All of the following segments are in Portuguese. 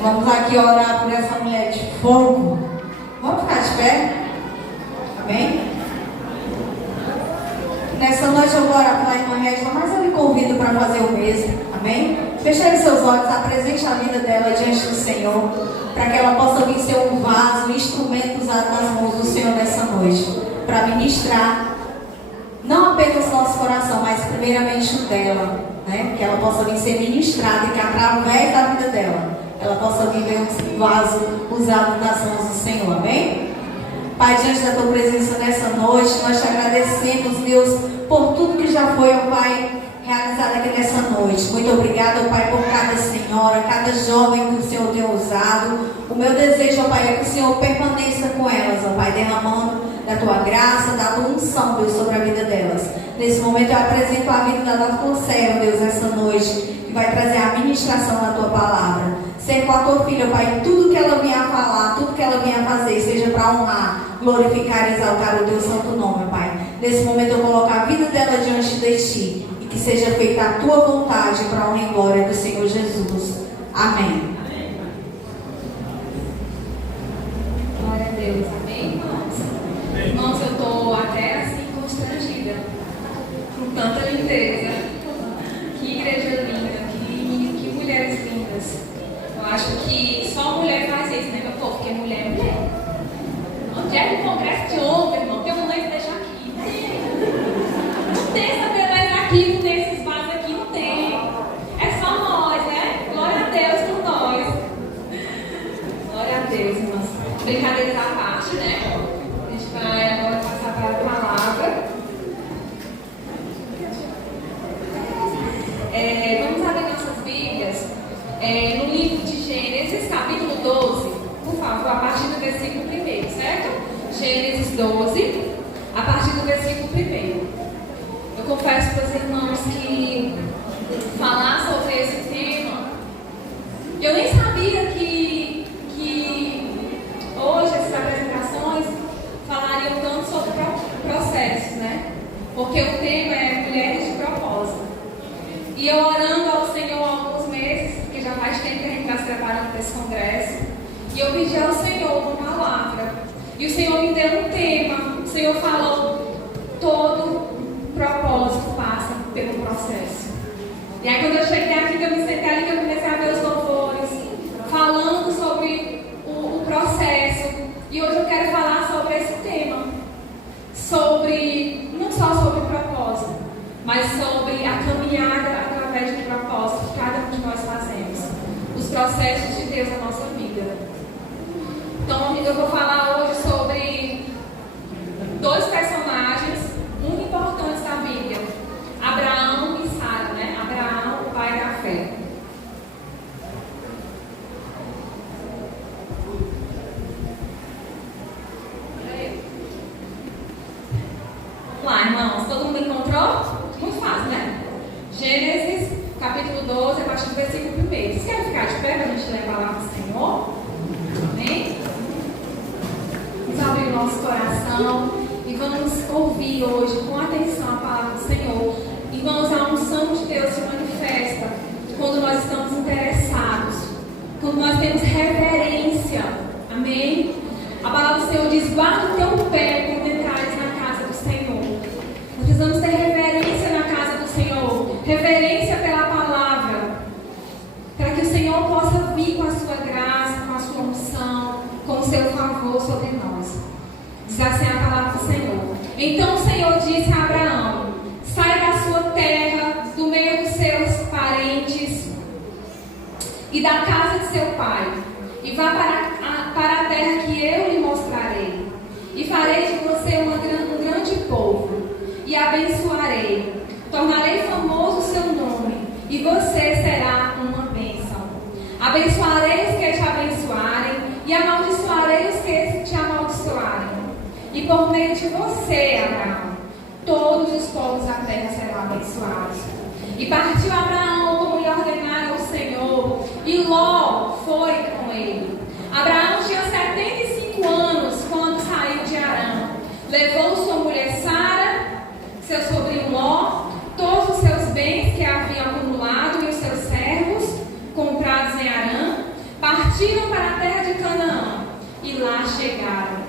Vamos aqui orar por essa mulher de fogo. Vamos ficar de pé? Amém? Nessa noite eu vou orar pela irmã Regina, mas eu lhe convido para fazer o mesmo. Amém? Feche os seus olhos, apresente a vida dela diante do Senhor, para que ela possa vir ser um vaso, um instrumento usado nas mãos do Senhor nessa noite, para ministrar não apenas o nosso coração, mas primeiramente o dela, né? Que ela possa vir ser ministrada e que através da vida dela ela possa viver um vaso usado nas mãos do Senhor. Amém? Pai, diante da tua presença nessa noite, nós te agradecemos, Deus, por tudo que já foi, ó Pai, realizado aqui nessa noite. Muito obrigada, ó Pai, por cada senhora, cada jovem que o Senhor tem usado. O meu desejo, ó Pai, é que o Senhor permaneça com elas, ó Pai, derramando da tua graça, da tua unção, Deus, sobre a vida delas. Nesse momento eu apresento a vida da tua serva, Deus, essa noite, que vai trazer a ministração da tua palavra. Ser com a tua filha, Pai, tudo que ela venha a falar, tudo que ela venha a fazer, seja para honrar, glorificar e exaltar o teu santo nome, Pai. Nesse momento eu coloco a vida dela diante de ti e que seja feita a tua vontade para a honra e glória do Senhor Jesus. Amém. Glória a Deus. Amém, irmãos? Irmãos, eu estou até assim constrangida com tanta lindeza. Que igreja linda, que mulheres lindas. Eu acho que só mulher faz isso, né, meu povo? Porque mulher é mulher. Onde é que o congresso de homem, irmão? Tem um leite deixa aqui. Não tem essa beleza aqui, não tem esses vasos aqui, não tem. É só nós, né? Glória a Deus por nós. Glória a Deus, irmãos. Brincadeiras à parte, né? A gente vai agora passar para a palavra. Vamos abrir nossas Bíblias no livro de Gênesis, capítulo 12, por favor, a partir do versículo 1, certo? Gênesis 12, a partir do versículo 1. Eu confesso para os irmãos que falar sobre esse tema, eu nem sabia que hoje essas apresentações falariam tanto sobre processos, né? Porque o tema é Mulheres de Propósito. E eu orando ao Senhor há alguns meses, porque já faz tempo que a gente está se preparando para esse congresso, e eu pedi ao Senhor uma palavra. E o Senhor me deu um tema. O Senhor falou: todo propósito passa pelo processo. E aí quando eu cheguei aqui, que eu me sentei ali, que eu comecei a ver os louvores, falando sobre o processo. E hoje eu quero falar sobre esse tema. Não só sobre o propósito, mas sobre a caminhada através do propósito que cada um de nós fazemos. Os processos de Deus na nossa vida. Então, eu vou falar hoje sobre dois personagens muito importantes da Bíblia. Abraão e Sara, né? Abraão, o pai da fé. Vamos lá, irmãos. Todo mundo encontrou? Muito fácil, né? Gênesis, capítulo 12, a partir do versículo 1. Vocês querem ficar de pé para a gente ler a palavra do Senhor? Amém? Vamos abrir o nosso coração e vamos ouvir hoje com atenção a palavra do Senhor. Irmãos, a unção de Deus se manifesta quando nós estamos interessados, quando nós temos reverência. Amém? A palavra do Senhor diz: guarda o teu pé quando entrares na casa do Senhor. Nós precisamos ter reverência na casa do Senhor, reverência pela palavra, para que o Senhor possa vir com a sua graça, com a sua unção, com o seu favor sobre nós. Diz assim a palavra do Senhor: então o Senhor disse a Abraão: sai da sua terra, do meio dos seus parentes e da casa de seu pai, e vá para a terra que eu lhe mostrarei, e farei de você um grande povo, e abençoarei, tornarei famoso o seu nome, e você será uma bênção. Abençoarei os que te abençoarem, e amaldiçoarei os que te amaldiçoarem. E por meio de você, Abraão, todos os povos da terra serão abençoados. E partiu Abraão como lhe ordenara o Senhor, e Ló foi com ele. Abraão tinha 75 anos quando saiu de Harã. Levou sua mulher Sara, seu sobrinho Ló, todos os seus bens que havia acumulado e os seus servos comprados em Harã. Partiu partiram para a terra de Canaã e lá chegaram.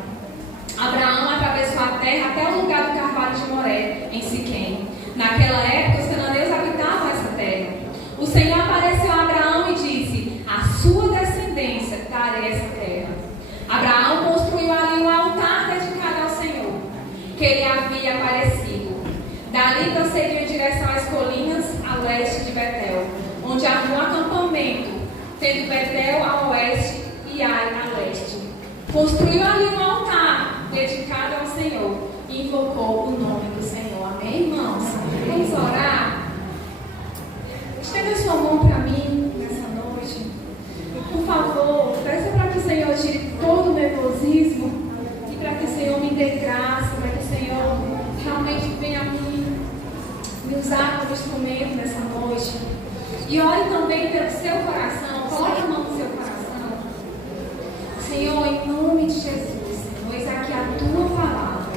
Abraão atravessou a terra até o lugar do carvalho de Moré, em Siquém. Naquela época, os cananeus habitavam essa terra. O Senhor apareceu a Abraão e disse: a sua descendência darei essa terra. Abraão construiu ali um altar dedicado ao Senhor, que lhe havia aparecido. Dali prosseguiu em direção às colinas a leste de Betel, onde havia um acampamento, tendo Betel a oeste e Ai a leste. Construiu ali um altar dedicado ao Senhor e invocou o nome do Senhor. Amém, irmãos? Vamos orar? Estenda sua mão para mim nessa noite. Por favor, peça para que o Senhor tire todo o nervosismo e para que o Senhor me dê graça, para que o Senhor realmente venha me usar como instrumento nessa noite. E ore também pelo seu coração. Coloque a mão no seu coração. Senhor, em nome de Jesus, Senhor, eis aqui a tua palavra.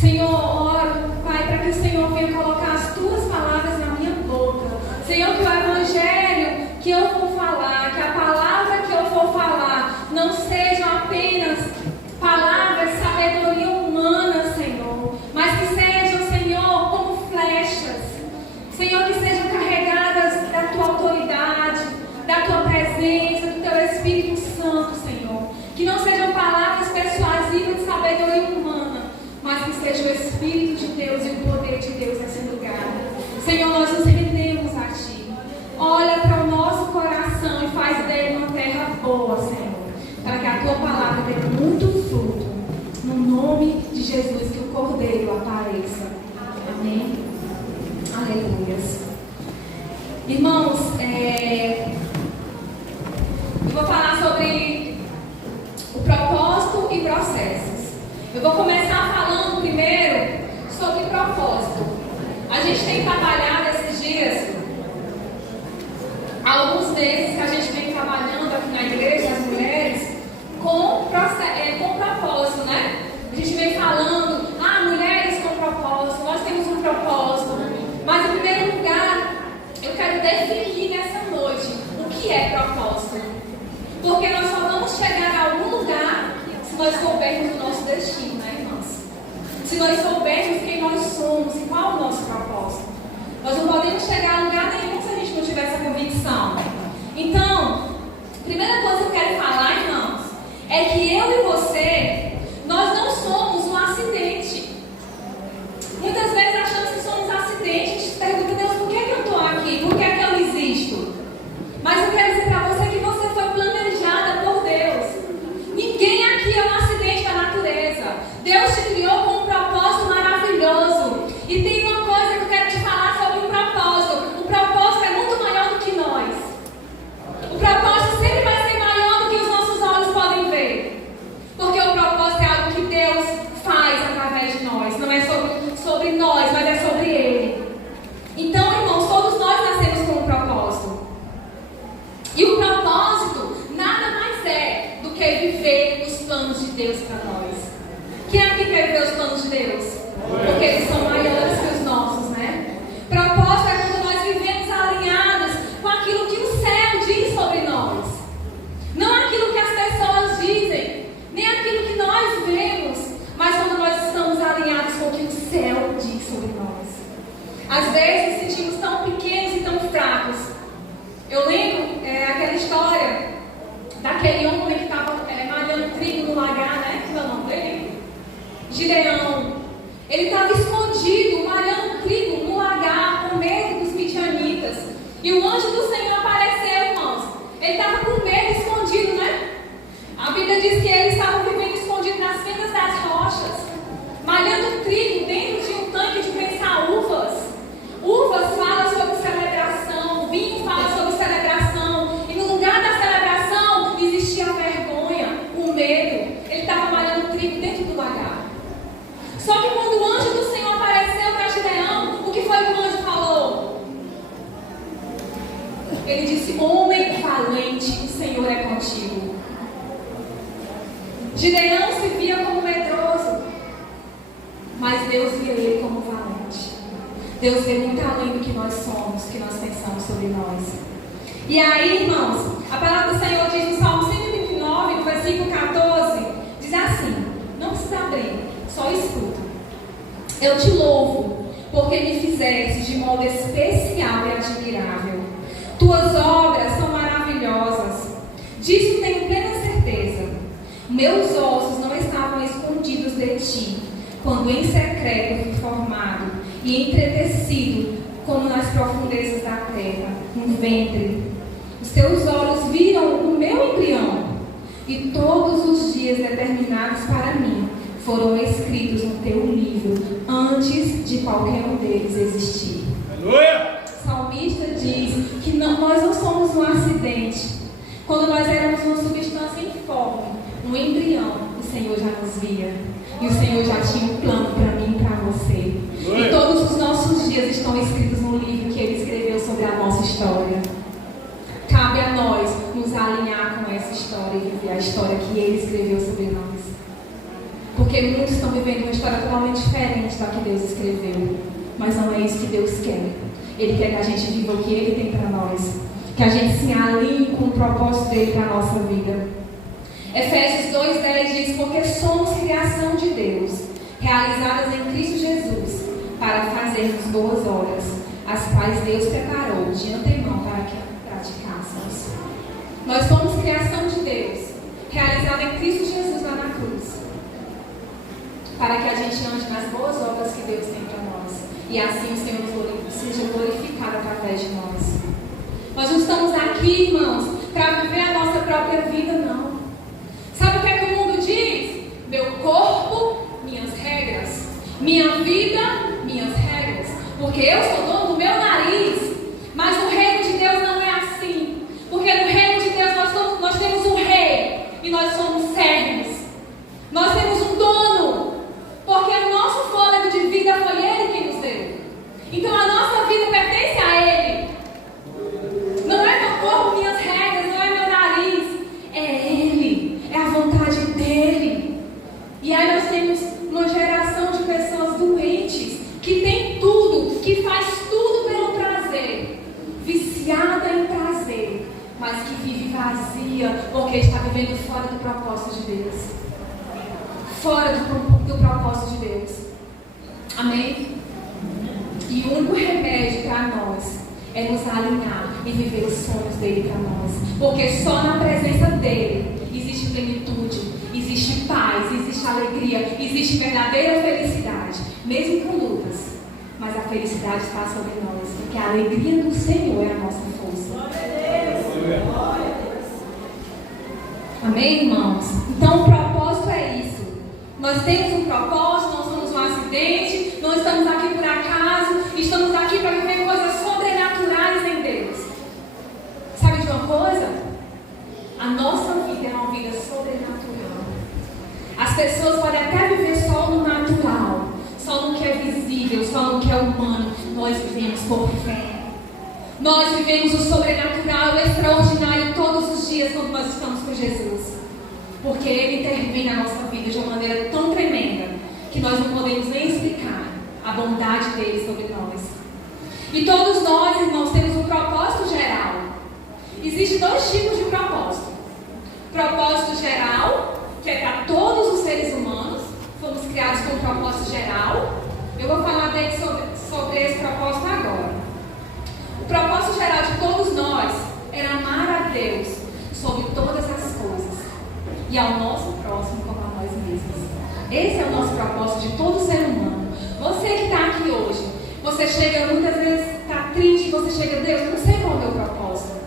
Senhor, oro, Pai, para que o Senhor venha colocar as tuas palavras na minha boca. Senhor, que o evangelho que eu vou falar, que a palavra que eu vou falar, não sejam apenas palavras de sabedoria humana, Senhor, mas que sejam, Senhor, como flechas. Senhor, que sejam carregadas da tua autoridade, da tua presença, do teu Espírito Santo, Senhor. Que não sejam palavras persuasivas de sabedoria humana, mas que seja o Espírito de Deus e o poder de Deus nesse lugar. Senhor, nós nos rendemos a Ti. Olha para o nosso coração e faz dele uma terra boa, Senhor, para que a Tua palavra dê muito fruto. No nome de Jesus, que o Cordeiro apareça. Amém. Aleluias. Irmãos, eu vou falar sobre o propósito e processos. Eu vou começar falando primeiro sobre propósito. A gente tem trabalhado esses dias, alguns meses que a gente vem trabalhando aqui na igreja, as mulheres, com propósito, né? A gente vem falando, mulheres com propósito, nós temos um propósito. Mas em primeiro lugar, eu quero definir nessa noite o que é propósito. Porque nós só vamos chegar a algum lugar se nós soubermos o nosso destino, né, irmãs? Se nós soubermos quem nós somos e qual é o nosso propósito. Nós não podemos chegar a lugar nenhum se a gente não tiver essa convicção. Então, a primeira coisa que eu quero falar, irmãos, é que eu e você, nós não somos um acidente. Muitas vezes achamos que somos acidentes. A gente se pergunta: Deus, por que eu estou aqui? Por que eu existo? Mas eu quero dizer para você que você foi planejada por Deus. Ninguém aqui é um acidente da natureza. Deus te criou com um propósito maravilhoso. E tem uma coisa que eu quero te falar sobre o propósito. O propósito é muito maior do que nós. O propósito sempre vai ser maior do que os nossos olhos podem ver. Porque o propósito é algo que Deus faz através de nós. Não é sobre nós, mas é sobre Ele. Então, irmãos, todos nós nascemos com um propósito. E o propósito nada mais é do que viver os planos de Deus para nós. Quem aqui quer viver os planos de Deus? Porque eles são maiores que os nossos, né? Propósito é quando nós vivemos alinhados com aquilo que o céu diz sobre nós. Não aquilo que as pessoas dizem, nem aquilo que nós vemos, mas quando nós estamos alinhados com o que o céu diz sobre nós. Às vezes nos sentimos tão pequenos e tão fracos. Eu lembro aquela história daquele homem que estava malhando trigo no lagar, né? Que é o nome dele? Gideão. Ele estava escondido, malhando trigo no lagar, com medo dos midianitas. E o anjo do Senhor apareceu, irmãos. Ele estava com medo, escondido, né? A Bíblia diz que ele estava vivendo escondido nas fendas das rochas, malhando trigo dentro de um tanque de prensar uvas. Uvas fala sobre celebração, vinho fala sobre celebração. E no lugar da celebração existia a vergonha, o medo. Ele estava malhando trigo dentro do lagar. Só que quando o anjo do Senhor apareceu para Gideão, o que foi que o anjo falou? Ele disse: homem valente, o Senhor é contigo. Gideão se via como medroso, mas Deus via ele como valente. Deus vê muito além do que nós somos, que nós pensamos sobre nós. E aí, irmãos, a palavra do Senhor diz Eu te louvo, porque me fizeste de modo especial e admirável. Tuas obras são maravilhosas. Disso tenho plena certeza. Meus ossos não estavam escondidos de ti, quando em secreto fui formado e entretecido, como nas profundezas da terra, no ventre. Os teus olhos viram o meu embrião, e todos os dias determinados para mim foram escritos no teu livro, antes de qualquer um deles existir. Aleluia! O salmista diz que nós não somos um acidente. Quando nós éramos uma substância informe, um embrião, o Senhor já nos via. E o Senhor já tinha um plano para mim e para você. Aleluia! E todos os nossos dias estão escritos no livro que Ele escreveu sobre a nossa história. Cabe a nós nos alinhar com essa história e viver a história que Ele escreveu sobre nós. Porque muitos estão vivendo uma história totalmente diferente da que Deus escreveu. Mas não é isso que Deus quer. Ele quer que a gente viva o que Ele tem para nós. Que a gente se alinhe com o propósito dEle para a nossa vida. Efésios 2:10 diz: porque somos criação de Deus, realizadas em Cristo Jesus, para fazermos boas obras, as quais Deus preparou de antemão para que praticássemos. Nós somos criação de Deus, realizada em Cristo Jesus lá na cruz, para que a gente ande nas boas obras que Deus tem para nós, e assim o Senhor seja glorificado através de nós. Nós não estamos aqui, irmãos, para viver a nossa própria vida, não. Sabe o que é que o mundo diz? Meu corpo, minhas regras. Minha vida, minhas regras. Porque eu sou dono do meu nariz. Mas no reino de Deus não é assim. Porque no reino de Deus nós temos um rei. E nós somos servos. Nós temos um dono. Porque o nosso fôlego de vida foi Ele quem nos deu. Então a nossa vida pertence a Ele. Não é meu corpo, minhas regras, não é meu nariz. É Ele. É a vontade dEle. E aí nós temos uma geração de pessoas doentes, que tem tudo, que faz tudo pelo prazer, viciada em prazer, mas que vive vazia, porque está vivendo fora do propósito de Deus. Fora do propósito de Deus. Amém? E o único remédio para nós é nos alinhar e viver os sonhos dele para nós. Porque só na presença dele existe plenitude, existe paz, existe alegria, existe verdadeira felicidade, mesmo com lutas. Mas a felicidade está sobre nós, porque a alegria do Senhor é a nossa força. Amém, irmãos? Então o propósito é isso. Nós temos um propósito, não somos um acidente, não estamos aqui por acaso, estamos aqui para viver coisas sobrenaturais em Deus. Sabe de uma coisa? A nossa vida é uma vida sobrenatural. As pessoas podem até viver só no natural, só no que é visível, só no que é humano. Nós vivemos por fé. Nós vivemos o sobrenatural, o extraordinário todos os dias quando nós estamos com Jesus. Porque Ele intervém na nossa vida de uma maneira tão tremenda que nós não podemos nem explicar a bondade dele sobre nós. E todos nós, irmãos, temos um propósito geral. Existem dois tipos de propósito. Propósito geral, que é para todos os seres humanos. Fomos criados com um propósito geral. Eu vou falar sobre esse propósito agora. O propósito geral de todos nós era amar a Deus sobre todas as coisas e ao nosso próximo como a nós mesmos. Esse é o nosso propósito de todo ser humano. Você que está aqui hoje, você chega muitas vezes, está triste, você chega, Deus, eu não sei qual é o meu propósito.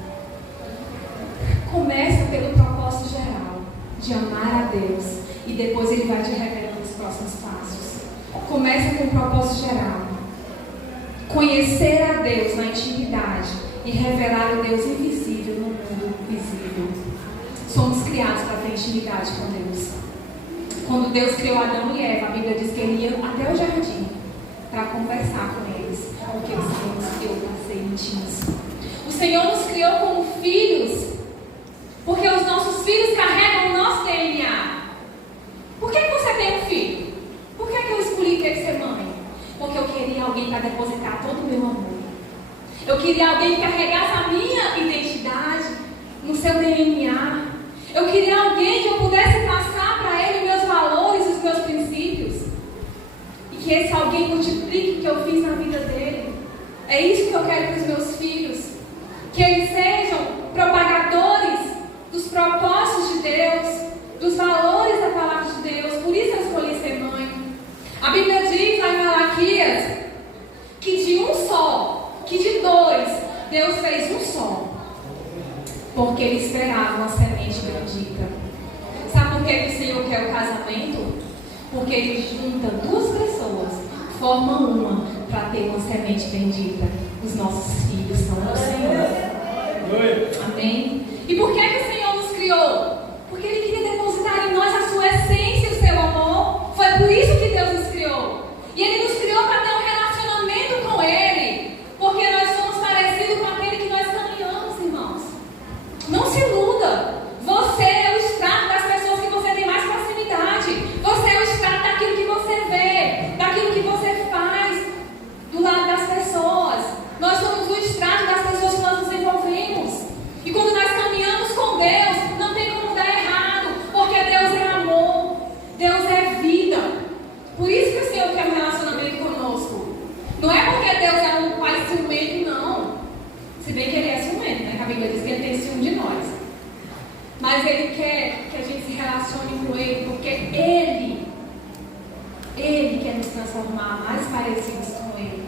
Começa pelo propósito geral, de amar a Deus, e depois Ele vai te revelando os próximos passos. Começa com o propósito geral. Conhecer a Deus na intimidade e revelar o Deus invisível no mundo visível. Somos criados para ter intimidade com Deus. Quando Deus criou Adão e Eva, a Bíblia diz que Ele ia até o jardim para conversar com eles, porque o Senhor nos criou para ser íntimos. O Senhor nos criou como filhos, porque os nossos filhos carregam o nosso DNA. Por que você tem um filho? Por que eu escolhi ter que ser mãe? Porque eu queria alguém para depositar todo o meu amor. Eu queria alguém que carregasse a minha identidade no seu DNA. Eu queria alguém que eu pudesse passar para ele meus valores, os meus princípios. E que que esse alguém multiplique o que eu fiz na vida dele. É isso que eu quero para os meus filhos. Que eles sejam propagadores dos propósitos de Deus, dos valores da palavra de Deus. Por isso eu escolhi ser mãe. A Bíblia diz lá em Malaquias que de um só, que de dois, Deus fez um só. Porque ele esperava uma semente bendita. Sabe por que o Senhor quer o casamento? Porque ele junta duas pessoas, forma uma, para ter uma semente bendita. Os nossos filhos são do Senhor. Amém? E por que o Senhor nos criou? Porque Ele queria depositar em nós a sua essência, o seu amor. Foi por isso que Deus nos criou. E Ele nos criou para ter um relacionamento com Ele. Porque nós somos parecidos com aquele que nós caminhamos, irmãos. Não se iluda. Você é o extrato das pessoas que você tem mais proximidade. Você é o extrato daquilo que você vê, daquilo que você faz do lado das pessoas. Nós somos o extrato das pessoas que nós nos envolvemos. E quando nós caminhamos com Deus, não tem como dar errado, porque Deus é amor, Deus é vida. Por isso que o Senhor quer um relacionamento conosco. Não é porque Deus é um pai ciumento, não. Se bem que Ele é ciumento, né? A Bíblia diz que Ele tem ciúme de nós. Mas Ele quer que a gente se relacione com Ele, porque Ele quer nos transformar mais parecidos com Ele,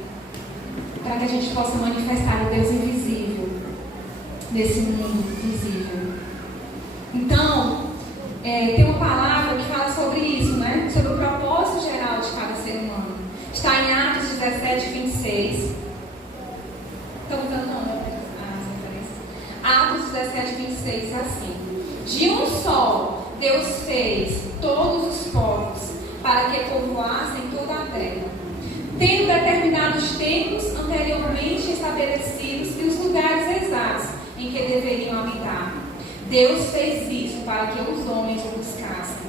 para que a gente possa manifestar o Deus invisível nesse mundo visível. Então, tem uma palavra que fala sobre isso, né? Sobre o propósito geral de cada ser humano. Está em Atos 17, 26. Estão botando não, né? Atos 17, 26, assim: de um só Deus fez todos os povos, para que povoassem toda a terra, tendo determinados tempos anteriormente estabelecidos e os lugares exatos em que deveriam habitar. Deus fez isso para que os homens o buscassem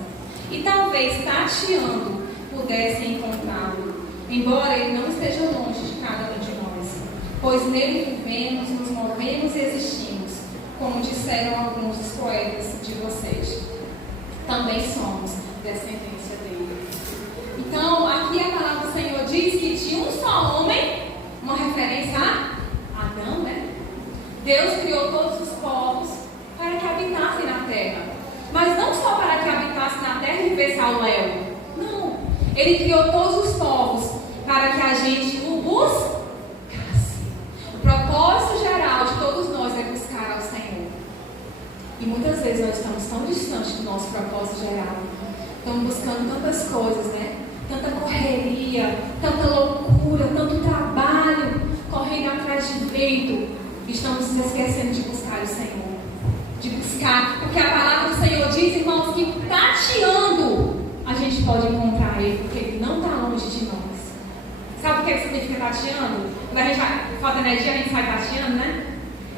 e talvez tateando pudessem encontrá-lo, embora ele não esteja longe de cada um de nós, pois nele vivemos, nos movemos e existimos, como disseram alguns dos poetas de vocês. Também somos descendência dele. Então, aqui a palavra do Senhor diz que de um só homem, uma referência a Adão, né? Deus criou todos os povos para que habitassem na terra. Mas não só para que habitassem na terra e vivessem ao léu. Não. Ele criou todos os povos para que a gente o buscasse. O propósito geral de todos nós é buscar ao Senhor. E muitas vezes nós estamos tão distantes do nosso propósito geral. Estamos buscando tantas coisas, né? Tanta correria, tanta loucura, tanto trabalho, correndo atrás de vento. Estamos nos esquecendo de buscar o Senhor. De buscar, porque a palavra do Senhor diz, irmãos, que tateando a gente pode encontrar Ele, porque Ele não está longe de nós. Sabe o que significa tateando? Quando a gente vai, falta energia, a gente sai tateando, né?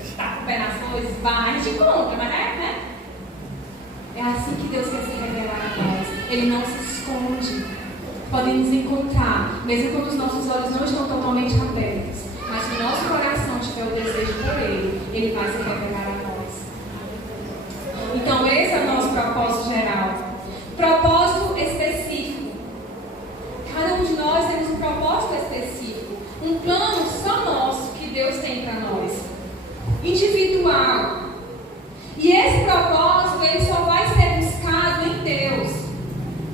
Está com o pé nas coisas, vai, a gente encontra, mas né? É assim que Deus quer se revelar a nós. Ele não se esconde. Podem nos encontrar, mesmo quando os nossos olhos não estão totalmente abertos. Mas se o nosso coração tiver o desejo por Ele vai se revelar a nós. Então esse é o nosso propósito geral. Propósito específico. Cada um de nós temos um propósito específico. Um plano só nosso que Deus tem para nós. Individual. E esse propósito, ele só vai ser buscado em Deus.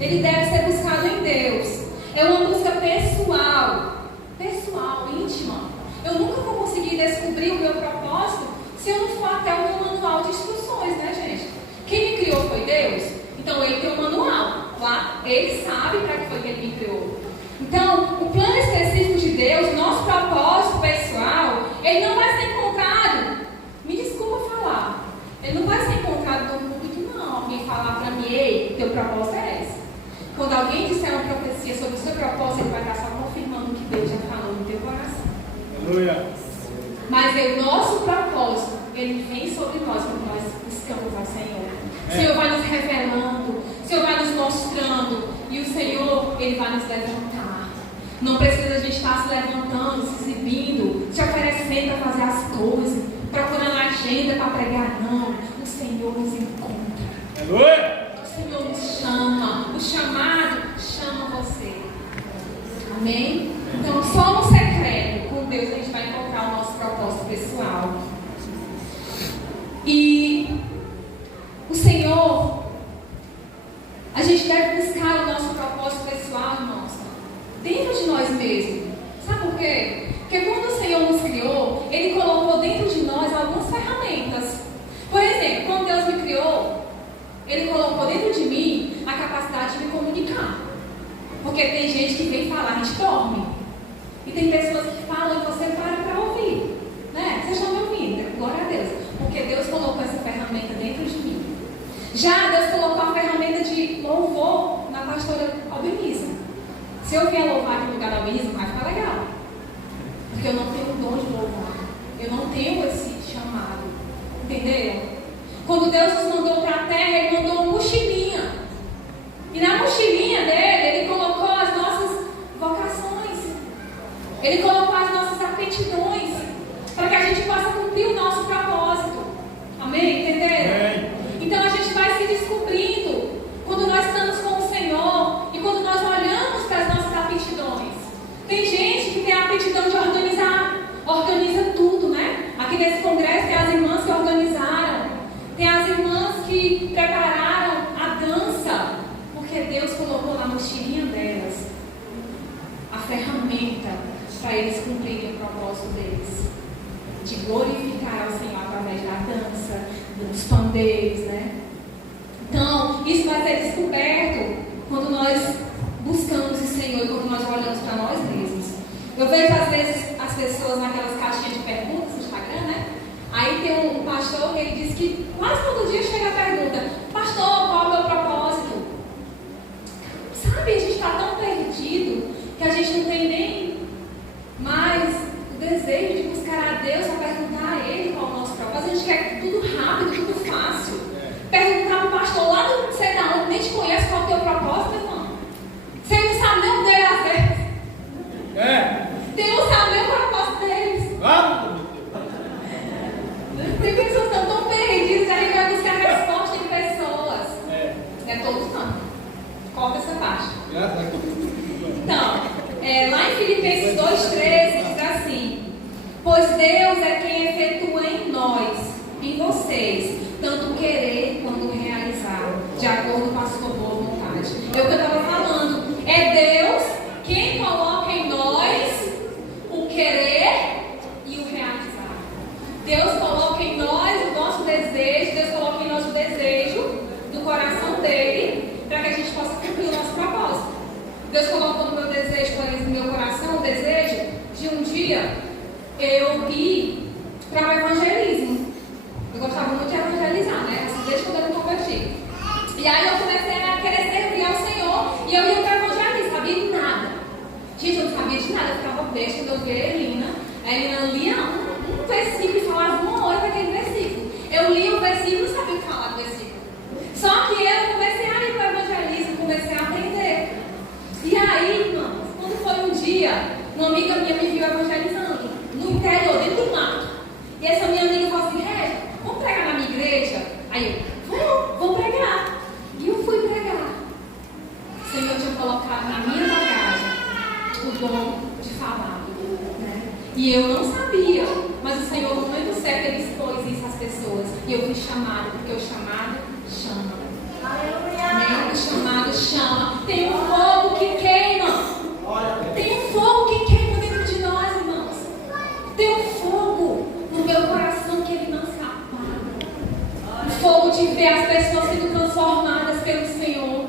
Ele deve ser buscado em Deus. É uma busca pessoal. Pessoal, íntima. Eu nunca vou conseguir descobrir o meu propósito se eu não for até o meu manual de instruções, né, gente? Quem me criou foi Deus? Então Ele tem um manual. Lá, Ele sabe para que foi que Ele me criou. Então, o plano específico de Deus, nosso propósito pessoal, ele não vai ser encontrado. Me desculpa falar. Ele não vai ser encontrado no público, não. Alguém falar para mim, ei, teu propósito é esse. Quando alguém disser uma profecia sobre o seu propósito, ele vai estar só confirmando o que Deus já falou no teu coração. Aleluia. Mas o nosso propósito, ele vem sobre nós quando nós buscamos ao Senhor. O Senhor vai nos revelando, o Senhor vai nos mostrando, e o Senhor, Ele vai nos levantar. Não precisa a gente estar se levantando, se exibindo, se oferecendo para fazer as coisas, procurando agenda para pregar, não. O Senhor nos encontra. Aleluia. O Senhor nos chama. O chamado chama você. Amém? Então, só no secreto, com Deus, a gente vai encontrar o nosso propósito pessoal. E o Senhor, a gente deve buscar o nosso propósito pessoal, irmãos, dentro de nós mesmos. Sabe por quê? Porque quando o Senhor nos criou, Ele colocou dentro de nós algumas ferramentas. Por exemplo, quando Deus me criou, Ele colocou dentro de mim a capacidade de me comunicar. Porque tem gente que vem falar, a gente dorme. E tem pessoas que falam e você para ouvir. Né? Vocês estão me ouvindo? Glória a Deus. Porque Deus colocou essa ferramenta dentro de mim. Já Deus colocou a ferramenta de louvor na pastora Albeniza. Se eu vier louvar aqui no lugar da Albeniza, vai ficar legal. Porque eu não tenho o dom de louvar. Eu não tenho esse chamado. Entenderam? Quando Deus nos mandou para a terra, Ele mandou uma mochilinha. E na mochilinha dele, Ele colocou as nossas vocações. Ele colocou as nossas aptidões. Para que a gente possa cumprir o nosso propósito. Amém? Entenderam? Então a gente vai se descobrindo quando nós estamos com o Senhor e quando nós olhamos para as nossas aptidões. Tem gente que tem a aptidão de organiza tudo, né? Aqui nesse congresso tem as irmãs que organizaram, tem as irmãs que prepararam a dança, porque Deus colocou na mochilinha delas a ferramenta para eles cumprirem o propósito deles, de glorificar ao Senhor através da dança, dos pandeiros, né? Então, isso vai ser descoberto quando nós buscamos o Senhor e quando nós olhamos para nós mesmos. Eu vejo às vezes as pessoas naquelas caixinhas de perguntas no Instagram, né? Aí tem um pastor que ele diz que quase todo dia chega a pergunta: pastor, qual é o meu propósito? Sabe, a gente está tão perdido que a gente não tem nem mais o desejo de buscar a Deus para perguntar a Ele qual é o nosso propósito. A gente quer tudo rápido, tudo fácil. Perguntar para o pastor lá não sei da onde, nem te conhece qual é o teu propósito, irmão. Você não sabe nem o dele às vezes. Deus sabe nem o propósito deles. Tem pessoas que estão tão perdidas, a gente vai buscar a resposta em pessoas. Não é todos não. Corta essa parte. Então, lá em Filipenses 2,13 diz assim: pois Deus é quem efetua em nós, em vocês, tanto querer quanto realizar, de acordo com a sua boa vontade. É o que eu estava falando. É Deus quem coloca em nós o querer e o realizar. Deus coloca em nós o nosso desejo, Deus coloca em nós o desejo do coração dele, para que a gente possa cumprir o nosso propósito. Deus colocou no meu desejo, por exemplo, no meu coração, o desejo de um dia eu ir para o evangelismo. Eu gostava muito de evangelizar, né? Assim, desde quando eu me converti. E aí eu comecei a querer servir ao Senhor e eu ia para o evangelismo, sabia de nada. Gente, eu não sabia de nada, eu ficava besta quando eu via a Elina. A Elina lia um versículo e falava uma hora daquele versículo. Eu lia o versículo e não sabia o que falar do versículo. Só que eu comecei a ir para o evangelismo, comecei a aprender. E aí, irmãos, quando foi um dia, uma amiga minha me viu evangelizando no interior, dentro do mato. E essa minha amiga falou assim: vamos pregar na minha igreja? Aí eu, vou pregar. E eu fui pregar. O Senhor tinha colocado na minha bagagem o dom de falar, né? E eu não sabia, mas o Senhor, no momento certo, Ele expôs isso às pessoas. E eu fui chamada, porque o chamado chama. Amém? O chamado chama. Tem um fogo que queima. Tem um fogo que queima dentro de nós, irmãos. Tem um fogo no meu coração que ele não se apaga. O fogo de ver as pessoas sendo transformadas pelo Senhor.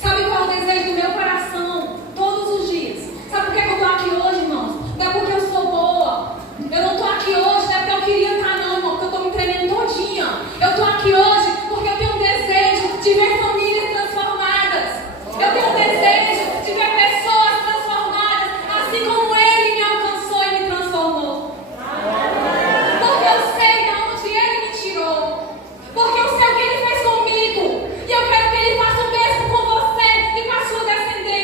Sabe qual é o desejo do meu coração? Todos os dias. Sabe por que eu estou aqui hoje, irmãos? Não é porque eu sou boa. Eu não estou aqui hoje, não é porque eu queria estar, não, irmão, porque eu estou me tremendo todinha. Eu estou aqui hoje porque eu tenho um desejo de ver famílias transformadas. Eu tenho um desejo de ver pessoas transformadas, assim como Ele me alcançou e me transformou. Porque eu sei de onde Ele me tirou. Porque eu sei o que Ele fez comigo. E eu quero que Ele faça o mesmo com você e com a sua descendência.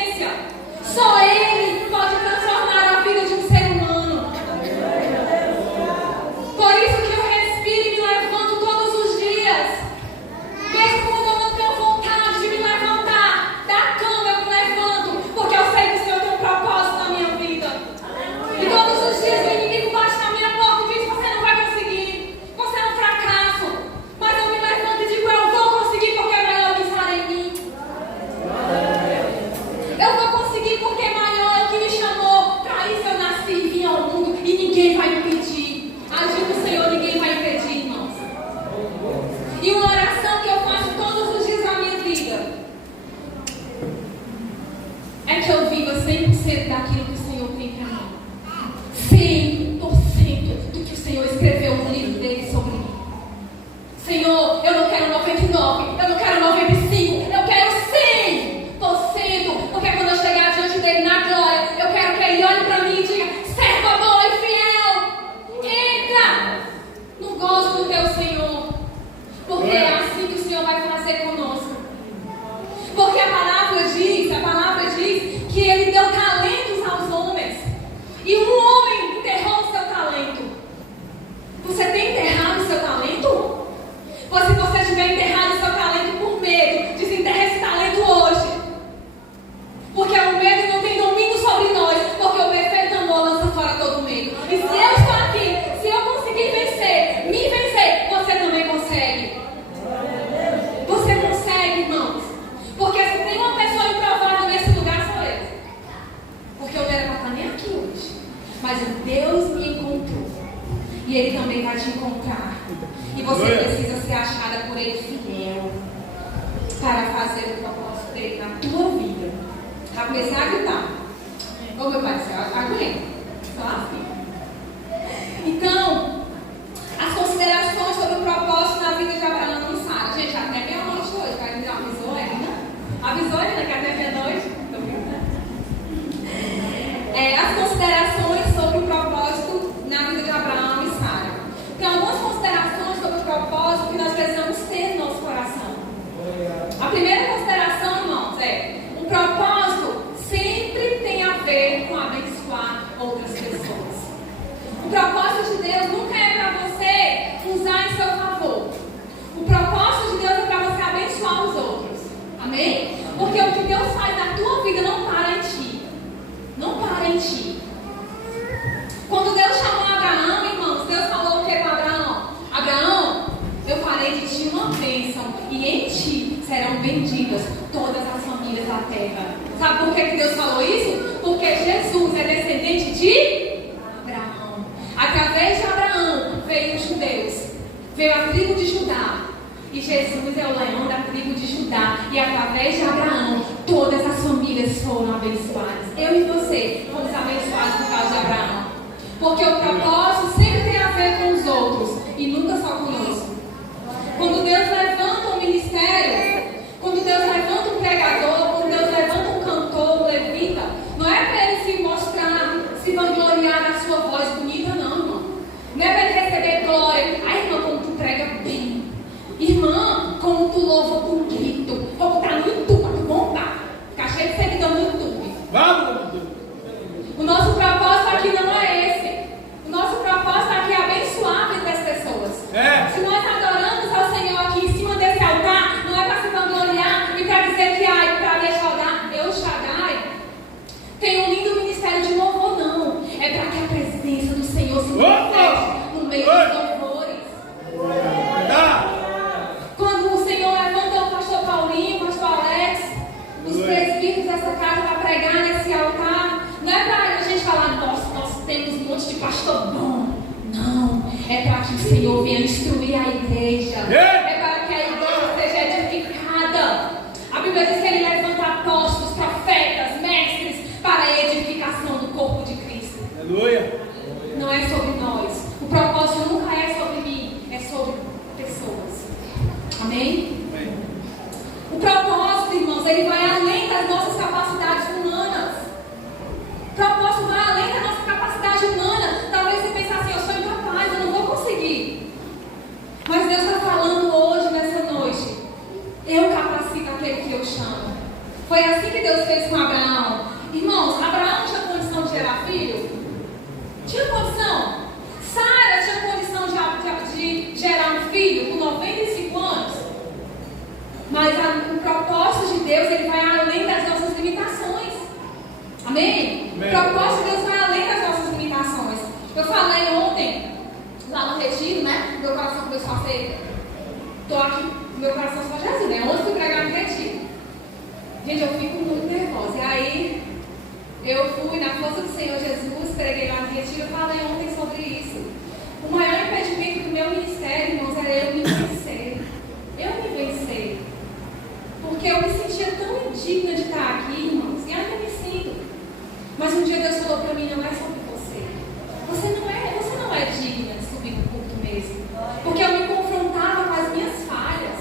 tiver enterrado o seu talento por medo, desenterre esse talento hoje. Porque o medo não tem domínio sobre nós, porque o perfeito amor lança fora todo medo. E se eu estou aqui, se eu conseguir vencer, me vencer, você também consegue. Você consegue, irmãos. Porque se tem uma pessoa improvável nesse lugar, sou eu. Porque eu não era para estar nem aqui hoje. Mas Deus me encontrou. E Ele também vai te encontrar. E você precisa ser achada por Ele fiel para fazer o propósito dele na tua vida. Vai começar a gritar. Ô meu pai, você aguenta. Só assim. Então, as considerações sobre o propósito na vida de Abraão e Sara. Gente, até meia-noite hoje. Vai me avisou ainda? Avisou ainda que até meia-noite? As considerações sobre o propósito na vida de Abraão e Sara. Tem algumas considerações sobre o propósito que nós precisamos ter no nosso coração. A primeira consideração, irmãos, é: o propósito sempre tem a ver com abençoar outras pessoas. O propósito de Deus nunca é para você usar em seu favor. O propósito de Deus é para você abençoar os outros. Amém? Porque o que Deus faz na tua vida não para em ti. Não para em ti. Quando Deus chamou Abraão, irmãos, Deus falou o que para Abraão? Abraão, eu farei de ti uma bênção, e em ti serão benditas todas as famílias da terra. Sabe por que Deus falou isso? Porque Jesus é descendente de Abraão. Através de Abraão veio os judeus, veio a tribo de Judá. E Jesus é o leão da tribo de Judá. E através de Abraão, todas as famílias foram abençoadas. Eu e você fomos abençoados por causa de Abraão. Porque o propósito sempre tem a ver com os outros e nunca só conosco. Quando Deus levanta um ministério, quando Deus levanta um pregador, quando Deus levanta um cantor, um levita, não é para ele se mostrar, se vangloriar da sua voz bonita, não, irmão. Não é para ele receber glória. Ai, irmã, como tu prega bem. Irmã, como tu louva com grito. Vou botar no YouTube para tu bombar. Ficar cheio de seguidor no YouTube. Vamos! O nosso propósito aqui não é esse. O nosso propósito aqui é abençoar a vida das pessoas. Se nós adoramos ao Senhor aqui em cima desse altar, não é para se vangloriar e para dizer que para deixar Eu Shaddai tem um lindo ministério de louvor, não. É para que a presença do Senhor se manifeste no meio dos louvores. Quando o Senhor levanta o pastor Paulinho, o pastor Alex, os presbíteros dessa casa para pregar nesse altar, não é para a gente falar: nossa, nós temos um monte de pastor bom. Não, é para que o Senhor venha instruir a igreja. É para que a igreja seja edificada. A Bíblia diz que Ele levanta apóstolos, profetas, mestres para a edificação do corpo de Cristo. Aleluia. Não é sobre nós. O propósito nunca é sobre mim, é sobre pessoas. Amém? Amém. O propósito, irmãos, ele vai além das nossas capacidades humanas. O propósito vai além da nossa capacidade humana. Talvez você pense assim: eu sou incapaz, eu não vou conseguir. Mas Deus está falando hoje, nessa noite: eu capacito aquele que eu chamo. Foi assim que Deus fez com Abraão. Irmãos, Abraão tinha condição de gerar filho? Tinha condição. Sara tinha condição de gerar um filho com 95 anos. Mas o propósito de Deus, ele vai além das nossas limitações. Amém? O propósito de Deus vai além das nossas limitações. Eu falei ontem, lá no retiro, né? Meu coração começou a ser... Estou aqui, meu coração só Jesus, né? Ontem fui pregar no retiro. Gente, eu fico muito nervosa. E aí, eu fui na força do Senhor Jesus, preguei lá no retiro. Eu falei ontem sobre isso. O maior impedimento do meu ministério, irmãos, era eu me vencer. Eu me vencer. Porque eu me sentia tão indigna de estar aqui, irmãos, e ainda me sinto. Mas um dia Deus falou para mim: não é sobre você. Você não é digna de subir no culto mesmo. Porque eu me confrontava com as minhas falhas.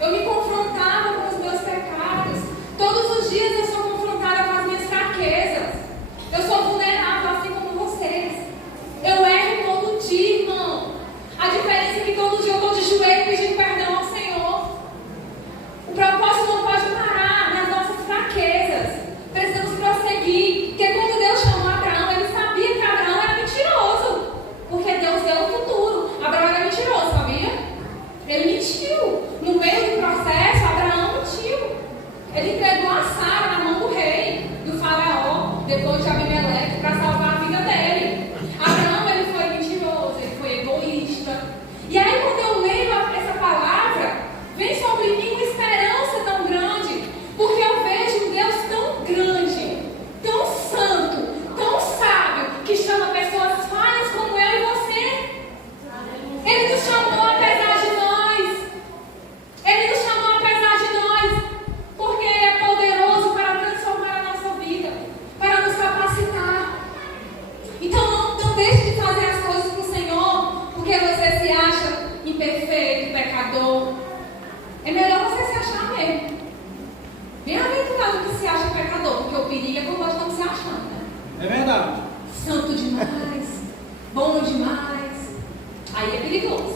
Eu me confrontava com os meus pecados. Todos os dias eu sou confrontada com as minhas fraquezas. Eu sou vulnerável assim como vocês. Eu erro todo dia, irmão. A diferença é que todo dia eu estou de joelho pedindo perdão ao Senhor. O propósito não pode parar nas nossas fraquezas. Precisamos prosseguir. Porque quando Deus chamou Abraão, Ele no meio do processo, Abraão mentiu. Ele entregou a Sara na mão do rei, do faraó, depois de Abimeleque, para salvar a vida dele. Abraão, ele foi mentiroso, ele foi egoísta. E aí, quando eu leio essa palavra, vem sobre mim uma esperança tão grande, porque eu vejo um Deus tão grande, tão santo, tão sábio, que chama pessoas falhas como eu e você. Ele nos chamou apesar de nós. Ele nos chamou apesar de nós, porque Ele é poderoso para transformar a nossa vida, para nos capacitar. Então não deixe de fazer as coisas para o Senhor, porque você se acha imperfeito, pecador. É melhor você se achar mesmo. Bem-aventurado que se acha pecador, porque o perigo é quando nós estamos se achando, né? É verdade. Santo demais, bom demais. Aí é perigoso.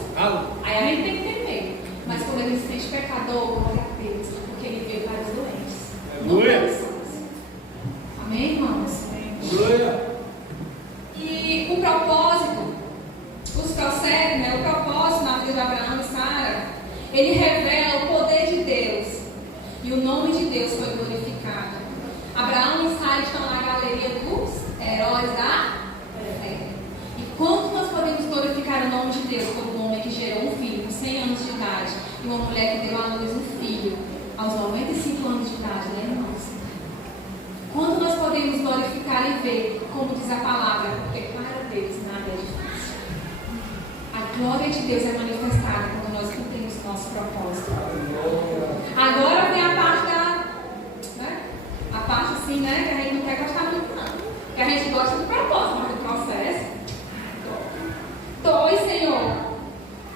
Aí a gente tem que ter medo. Mas quando ele se sente pecador, glória a Deus, porque ele veio para os doentes. Aleluia. Amém, irmãos? Aleluia. E o propósito, os processos, né? O propósito na vida de Abraão e Sara, ele revela o poder de Deus. E o nome de Deus foi glorificado. Abraão e Sara estão na galeria dos heróis da fé. E quando nós podemos glorificar o nome de Deus por um homem que gerou um filho com 100 anos de idade e uma mulher que deu à luz um filho aos 95 anos de idade, né, irmãos? Quando nós podemos glorificar e ver, como diz a palavra, porque para Deus nada é difícil. A glória de Deus é manifestada quando nós cumprimos o nosso propósito. Agora vem a parte né? A parte assim, né? Que a gente não quer gostar muito, não. Que a gente gosta do propósito, mas do processo. Dói, Senhor.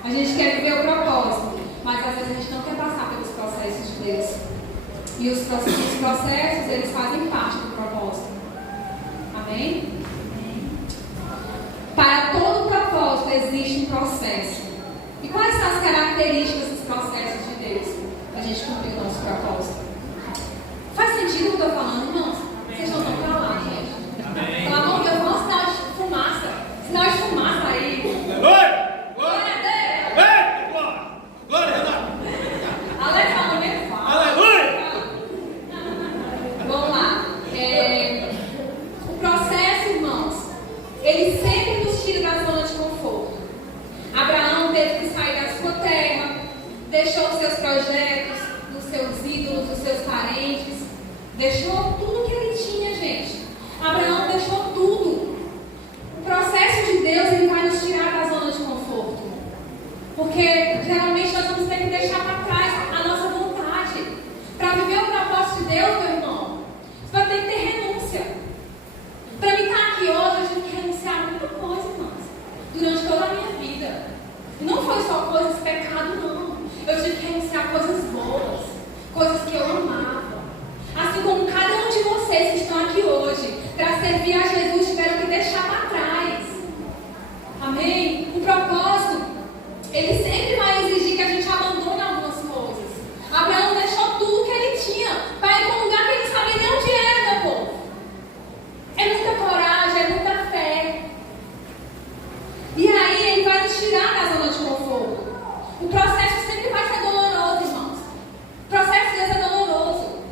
A gente quer viver o propósito, mas às vezes a gente não quer passar pelos processos de Deus. E os processos, eles fazem parte do propósito. Amém? Para todo propósito existe um processo. E quais são as características dos processos de Deus para a gente cumprir o nosso propósito? Faz sentido o que eu estou falando, irmãos? Vocês não estão para lá, gente. Amém. Pelo amor de Deus, vamos sinal de fumaça. Sinal de fumaça aí. Aleluia. Glória a Deus. Glória a Deus. Aleluia. Aleluia. Vamos lá. O processo, irmãos, ele sempre nos tira da zona de conforto. Abraão teve que sair da sua terra, deixou os seus projetos, os seus ídolos, os seus parentes, deixou tudo que ele tinha, gente. Abraão deixou tudo. O processo de Deus, ele vai nos tirar da zona de conforto, porque geralmente nós vamos ter que deixar para trás a nossa vontade para viver o propósito de Deus, meu irmão. Você vai ter que ter renúncia. Para mim estar aqui hoje, eu tive que renunciar a muita coisa, irmãos, durante toda a minha vida. E não foi só coisas pecado, não. Eu tive que renunciar a coisas boas, coisas que eu amava. Assim como cada um de vocês que estão aqui hoje, para servir a Jesus, tiveram que deixar para trás. Amém? O propósito, ele sempre vai exigir que a gente abandone algumas coisas. Abraão deixou tudo que ele tinha para ir para um lugar que ele sabia nem onde era, meu povo. É muita coragem, é muita fé. E aí ele vai nos tirar da zona de conforto. O processo sempre vai ser doloroso, irmãos. O processo de Deus é doloroso.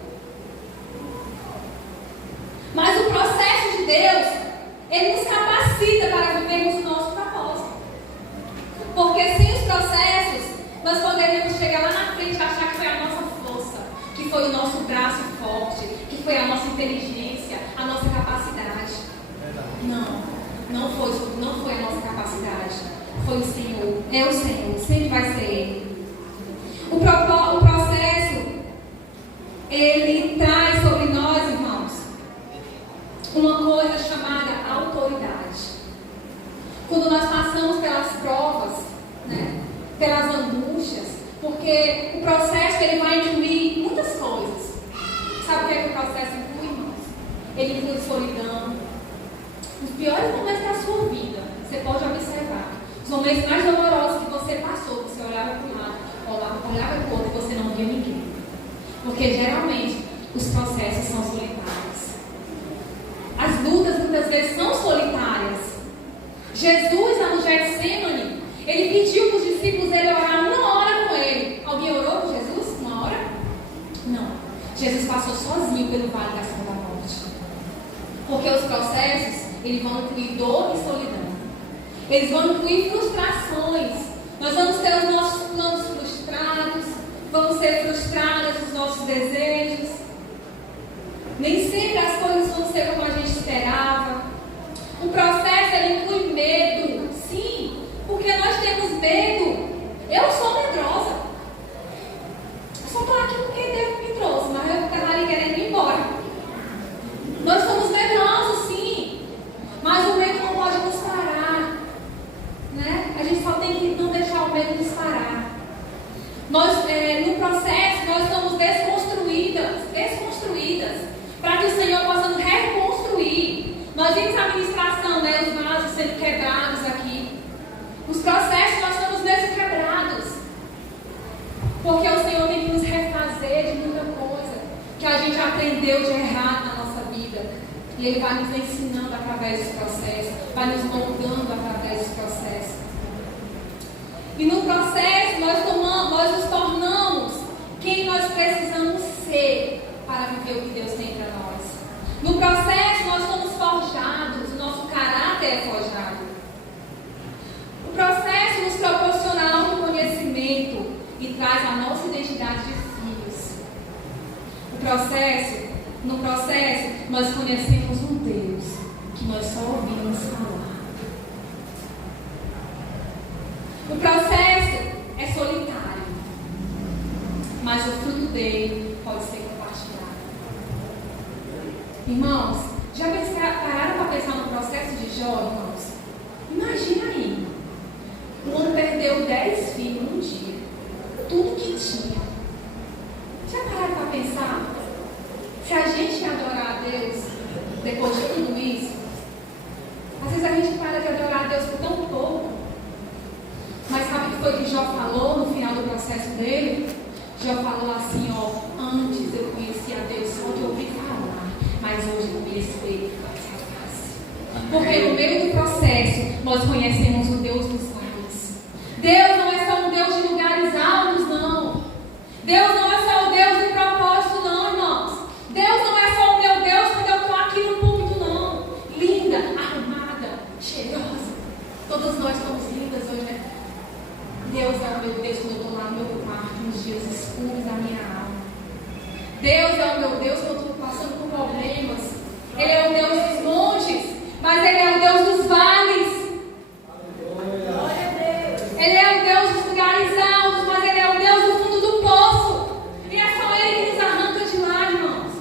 Mas o processo de Deus, ele nos capacita para vivermos o nosso propósito. Porque sem os processos, nós poderíamos chegar lá na frente e achar que foi a nossa força, que foi o nosso braço forte, que foi a nossa inteligência, a nossa capacidade. Não foi a nossa capacidade. Foi o Senhor. É o Senhor. Sempre vai ser Ele. O processo, ele traz sobre nós, irmãos, uma coisa chamada autoridade. Quando nós passamos pelas provas, né, pelas angústias, porque o processo ele vai incluir muitas coisas. Sabe o que é que o processo inclui, irmãos? Ele inclui solidão. Os piores momentos da sua vida, você pode observar. Os momentos mais dolorosos que você passou, você olhava para um lado, olhava para o outro e você não via ninguém. Porque geralmente os processos são solitários. As lutas muitas vezes são solitárias. Jesus, lá no Getsemane, ele pediu para os discípulos ele orar 1 hora com ele. Alguém orou Jesus passou sozinho pelo vale da sombra da morte. Porque os processos, eles vão incluir dor e solidão. Eles vão incluir frustrações. Nós vamos ter os nossos planos frustrados, vamos ser frustradas os nossos desejos. Nem sempre as coisas vão ser como a gente esperava. O processo, ele inclui medo. Sim, porque nós temos medo. Eu sou medrosa. Eu só estou aqui porque Deus me trouxe, mas eu estava ali querendo ir embora. Nós somos medrosos, sim. Mas o medo não pode nos parar. Né? A gente só tem que não deixar o medo nos parar. Nós, no processo, nós somos desconstruídas. Para que o Senhor possa nos reconstruir. Nós vimos a ministração, né? Os vasos sendo quebrados aqui. Os processos, nós somos desquebrados. Porque o Senhor tem que nos refazer de muita coisa que a gente aprendeu de errado na nossa vida. E Ele vai nos ensinando através dos processos, vai nos moldando através dos processos. E no processo nós nos tornamos quem nós precisamos ser para viver o que Deus tem para nós. No processo nós somos forjados, o nosso caráter é forjado. O processo nos proporciona autoconhecimento e traz a nossa identidade de filhos. No processo, nós conhecemos um Deus que nós só ouvimos falar. O processo é solitário, mas o fruto dele pode ser compartilhado. Irmãos, já pararam para pensar no processo de Jó, irmãos? Imagina aí, o homem perdeu 10 filhos num dia, tudo que tinha. Já pararam para pensar? Se a gente adorar a Deus depois de tudo isso, às vezes a gente para de adorar a Deus por tão pouco. Mas sabe o que foi que Jó falou no final do processo dele? Jó falou assim, ó, antes eu conhecia a Deus só de ouvir falar, mas hoje eu conheço Ele face a face. Porque no meio do processo nós conhecemos o Deus dos vales. Deus não é só um Deus de lugares altos, não. Deus não é só o Deus do propósito, não, irmãos. Deus não é só o meu Deus quando eu estou aqui no púlpito, não. Linda, arrumada, cheirosa. Todas nós somos lindas hoje, né? Deus é o meu Deus quando eu estou lá no meu quarto, nos dias escuros da minha alma. Deus é o meu Deus quando eu estou passando por problemas. Ele é o Deus dos montes, mas Ele é o Deus dos vales. Ele é o Deus dos lugares altos, mas Ele é o Deus do fundo do poço. E é só Ele que nos arranca de lá, irmãos.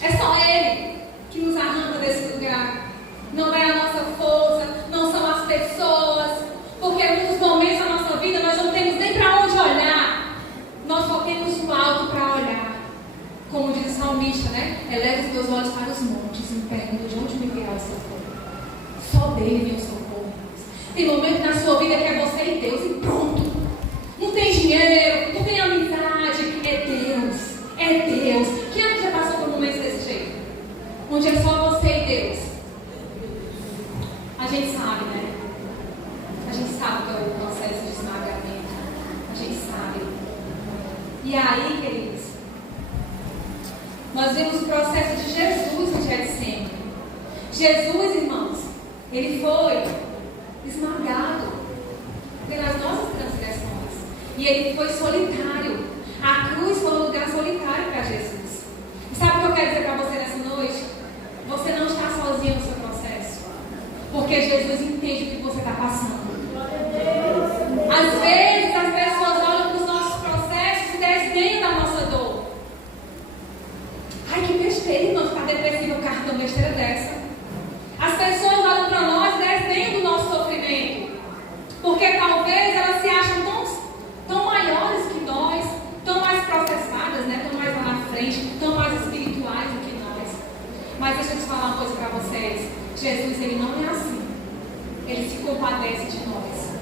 É só Ele que nos arranca desse lugar. Não é a nossa força, não são as pessoas. Porque em muitos momentos da nossa vida nós não temos nem para onde olhar. Nós só temos o alto para olhar. Como diz o salmista, né? Eleva os meus olhos para os montes e me pergunto de onde me virá o socorro. Só dele vem o socorro. Tem momento na sua vida que é você e Deus e pronto. Não tem dinheiro, não tem amizade. É Deus. É Deus. Quem é que já passou por momentos desse jeito? Onde é só você e Deus. A gente sabe, né? A gente sabe que é o processo de esmagamento. A gente sabe. E aí, queridos, nós vemos o processo de Jesus no Getsemane. Jesus, irmãos, ele foi esmagado pelas nossas transgressões. E ele foi solitário. A cruz foi um lugar solitário para Jesus. E sabe o que eu quero dizer para você nessa noite? Você não está sozinho no seu processo. Porque Jesus entende o que você está passando. Às vezes as pessoas olham para os nossos processos e desdenham da nossa dor. Ai, que besteira, irmão, ficar depressivo, o carro tão besteira dessa. As pessoas olham para nós e desdenham do nosso sofrimento. Porque talvez elas se acham tão maiores que nós, tão mais processadas, né? Tão mais lá na frente, tão mais espirituais do que nós. Mas deixa eu te falar uma coisa para vocês. Jesus, ele não é assim. Ele se compadece de nós.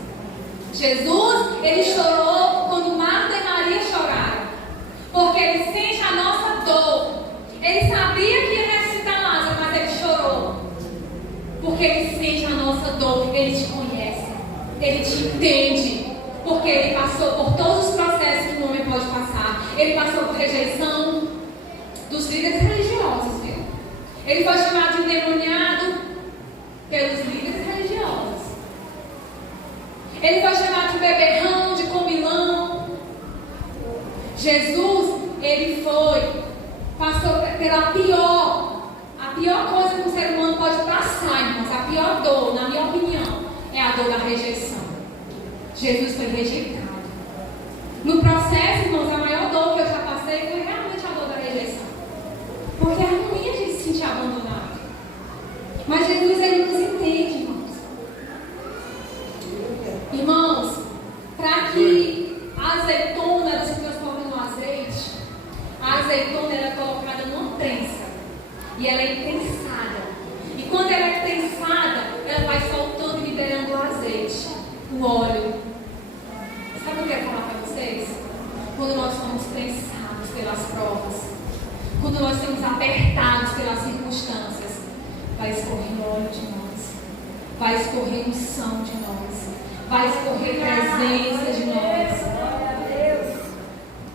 Jesus, ele chorou quando Marta e Maria choraram. Porque ele sente a nossa dor. Ele sabia que ia ressuscitar Lázaro, mas ele chorou. Porque ele sente a nossa dor. Ele te conhece. Ele te entende. Porque ele passou por todos os processos que um homem pode passar. Ele passou por rejeição. líderes religiosos, viu? Ele foi chamado de endemoniado pelos líderes religiosos. Ele foi chamado de beberrão, de comilão. Jesus, ele passou pela a pior coisa que o ser humano pode passar, irmãos, a pior dor, na minha opinião, é a dor da rejeição. Jesus foi rejeitado. No processo, irmãos, a maior dor que eu já passei foi realmente a dor da rejeição. Porque é ruim a gente se sentir abandonado. Mas Jesus, ele nos entende, irmãos. Irmãos, para que a azeitona se transforme no azeite, a azeitona era colocada numa prensa. E ela é prensada. E quando ela é prensada, ela vai soltando e liberando o azeite, o óleo. Sabe o que eu quero falar para vocês? Quando nós somos prensados pelas provas, quando nós somos apertados pelas circunstâncias, vai escorrer óleo de nós, vai escorrer unção de nós, vai escorrer presença de nós.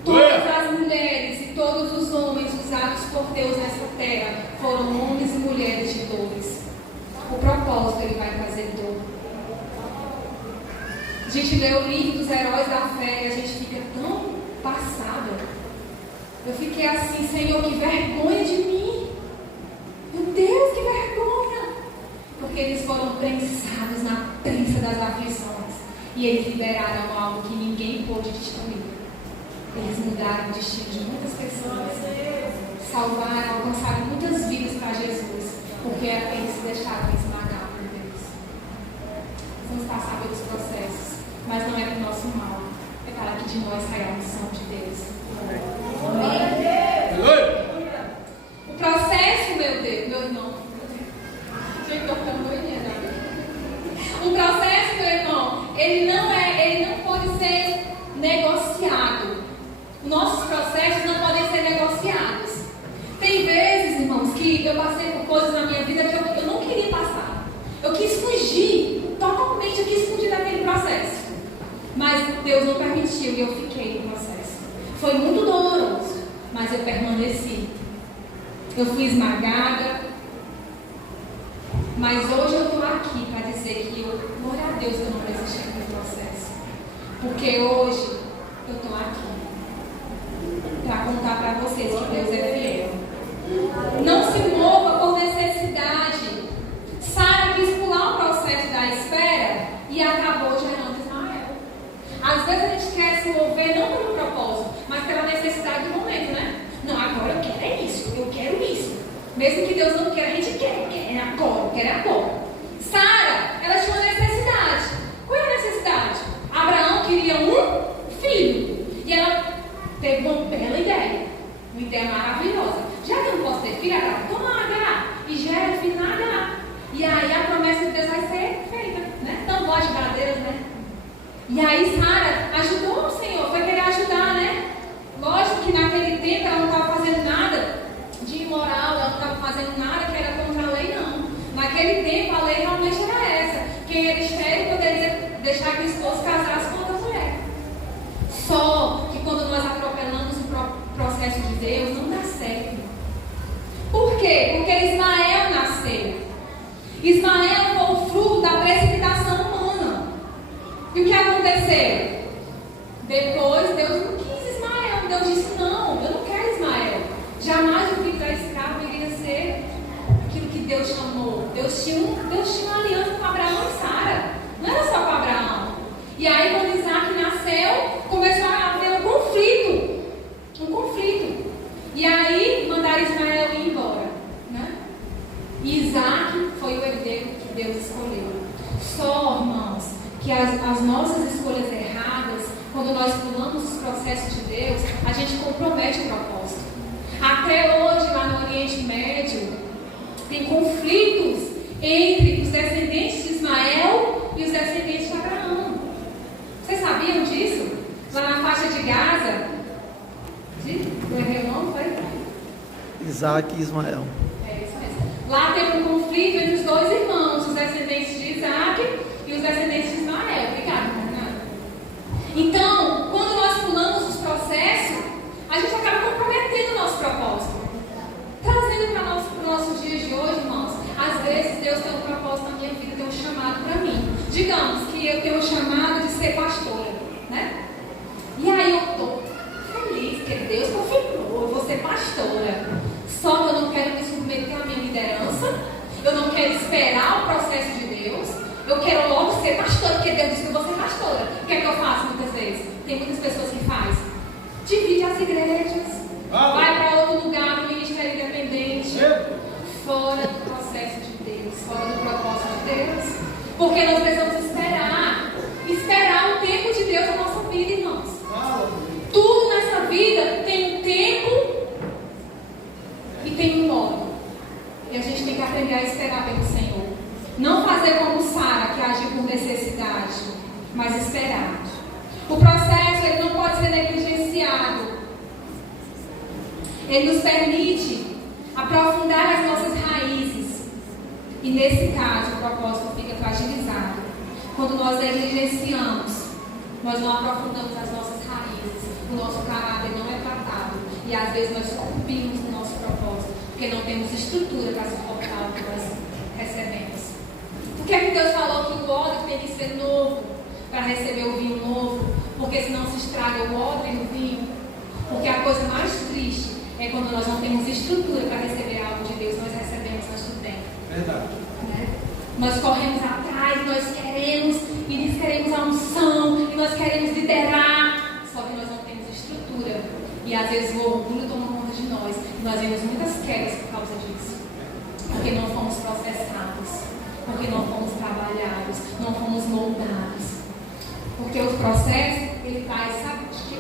Todas as mulheres e todos os homens usados por Deus nessa terra foram homens e mulheres de dores. O propósito, ele vai trazer dor. A gente lê o livro dos heróis da fé e a gente fica tão passado. Eu fiquei assim, Senhor, que vergonha de mim. Meu Deus, que vergonha. Porque eles foram prensados na prensa das aflições. E eles liberaram algo que ninguém pôde destruir. Eles mudaram o destino de muitas pessoas. Salvaram, alcançaram muitas vidas para Jesus. Porque eles se deixaram esmagar por Deus. Vamos passar pelos processos. Mas não é para o nosso mal. É para que de nós saia a unção de Deus. Amém. O processo, meu Deus, meu irmão. O processo, meu irmão, ele não pode ser negociado. Nossos processos não podem ser negociados. Tem vezes, irmãos, que eu passei por coisas na minha vida que eu não queria passar. Eu quis fugir, totalmente eu quis fugir daquele processo. Mas Deus não permitiu e eu fiquei no processo. Foi muito doloroso, mas eu permaneci. Eu fui esmagada. Mas hoje eu estou aqui para dizer que glória a Deus, eu não resisti àquele processo. Porque hoje eu estou aqui para contar para vocês que Deus é fiel. Não se mova por necessidade. Sara quis pular o processo da espera e acabou gerando Ismael. Às vezes a gente quer se mover não pelo propósito, mas pela necessidade do momento, né? Não, agora eu quero isso, eu quero isso. Mesmo que Deus não queira, a gente quer agora, eu quero agora. Sara, ela tinha uma necessidade. Qual é a necessidade? Abraão queria um filho. E ela teve uma bela ideia. Uma ideia maravilhosa. Já que eu não posso ter filho, Abraão, toma Agar. E gera filho na Agar. E aí a promessa de Deus vai ser feita, né? Tão voz de badeiras, né? E aí Sara ajudou o Senhor, foi querer ajudar, né? Lógico que naquele tempo ela não estava fazendo nada de imoral, ela não estava fazendo nada que era contra a lei, não. Naquele tempo a lei realmente era essa. Quem era estéril poderia deixar que o esposo casasse com outra mulher. Só que quando nós atropelamos o processo de Deus, não dá certo. Por quê? Porque Ismael nasceu. Ismael foi o fruto da precipitação humana. E o que aconteceu? Depois Deus não quis Ismael. Deus disse, não, eu não quero Ismael. Jamais o filho da escrava iria ser aquilo que Deus chamou. Deus tinha uma aliança com Abraão e Sara. Não era só com Abraão. E aí quando Isaac nasceu, começou a haver um conflito. E aí mandaram Ismael ir embora, né? E Isaac foi o herdeiro que Deus escolheu. Só, irmãos, que as nossas escolhas erradas, quando nós pulamos os processos de Deus, a gente compromete o propósito. Até hoje, lá no Oriente Médio, tem conflitos entre os descendentes de Ismael e os descendentes de Abraão. Vocês sabiam disso? Lá na faixa de Gaza, eu errei o nome, foi? Isaac e Ismael. É isso mesmo. Lá teve um conflito entre os dois irmãos, os descendentes de Isaac e os descendentes de Ismael. Obrigada, Fernanda. Então, quando nós pulamos os processos, a gente acaba comprometendo o nosso propósito. porque Deus confirmou, eu vou ser pastora. Só que eu não quero me submeter à minha liderança, eu não quero esperar o processo de Deus, eu quero logo ser pastora, porque Deus disse que eu vou ser pastora. O que é que eu faço muitas vezes? Tem muitas pessoas que fazem. Divide as igrejas, vai para outro lugar, no ministério independente, fora do processo de Deus, fora do propósito de Deus. Porque nós precisamos esperar o tempo de Deus na nossa vida, irmãos. Tudo nessa vida tem um tempo e tem um modo. E a gente tem que aprender a esperar pelo Senhor. Não fazer como Sara, que agiu por necessidade, mas esperar. O processo ele não pode ser negligenciado. Ele nos permite aprofundar as nossas raízes. E nesse caso, o propósito fica fragilizado. Quando nós negligenciamos, nós não aprofundamos as nossas raízes. O nosso caráter não é tratado. E às vezes nós sucumbimos no nosso propósito, porque não temos estrutura para suportar o que nós recebemos. Por que é que Deus falou que o odre tem que ser novo para receber o vinho novo? Porque senão se estraga o odre e o vinho. Porque a coisa mais triste é quando nós não temos estrutura para receber algo de Deus, nós recebemos antes do tempo. Verdade. Né? Nós corremos atrás, nós queremos a unção, e nós queremos liderar, só que nós não temos estrutura. E às vezes o orgulho toma conta de nós, e nós vemos muitas quedas por causa disso. Porque não fomos processados, porque não fomos trabalhados, não fomos moldados. Porque o processo, ele traz,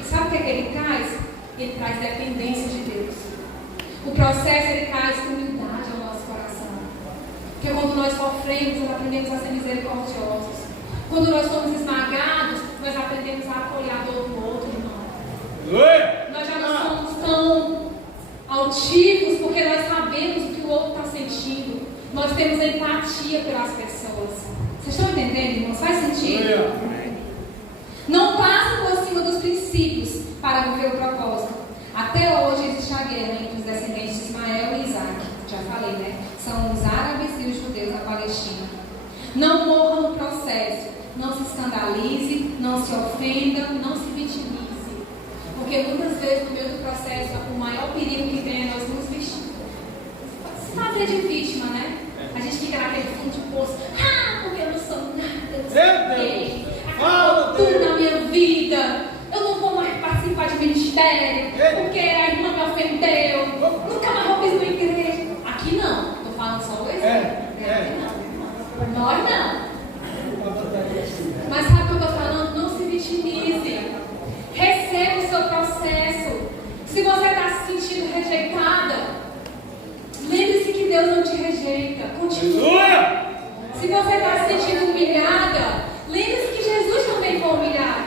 sabe o que é que ele traz? Ele traz dependência de Deus. O processo, ele traz humildade ao nosso coração. Porque quando nós sofremos, nós aprendemos a ser misericordiosos. Quando nós somos esmagados, nós aprendemos a acolher a dor do outro, irmão. Nós já não somos tão altivos, porque nós sabemos o que o outro está sentindo. Nós temos empatia pelas pessoas. Vocês estão entendendo, irmãos? Faz sentido? Não passa por cima dos princípios para viver o propósito. Até hoje existe a guerra entre os descendentes de Ismael e Isaac. Já falei, né? São os árabes e os judeus da Palestina. Não morra no processo. Não se escandalize, não se ofenda, não se vitimize. Porque muitas vezes no meio do processo o maior perigo que tem é nós nos vestir. Se fazer de vítima, né? A gente fica naquele fundo de poço. Porque eu não sou nada, eu não sei quem. Acabou tudo na minha vida. Eu não vou mais participar de ministério, porque a irmã me ofendeu. Nunca mais vou pisar na igreja. Aqui não, estou falando só o exemplo. Aqui não. Nós não. Mas sabe o que eu estou falando? Não se vitimize. Receba o seu processo. Se você está se sentindo rejeitada, lembre-se que Deus não te rejeita. Continue. Se você está se sentindo humilhada, lembre-se que Jesus também foi humilhado.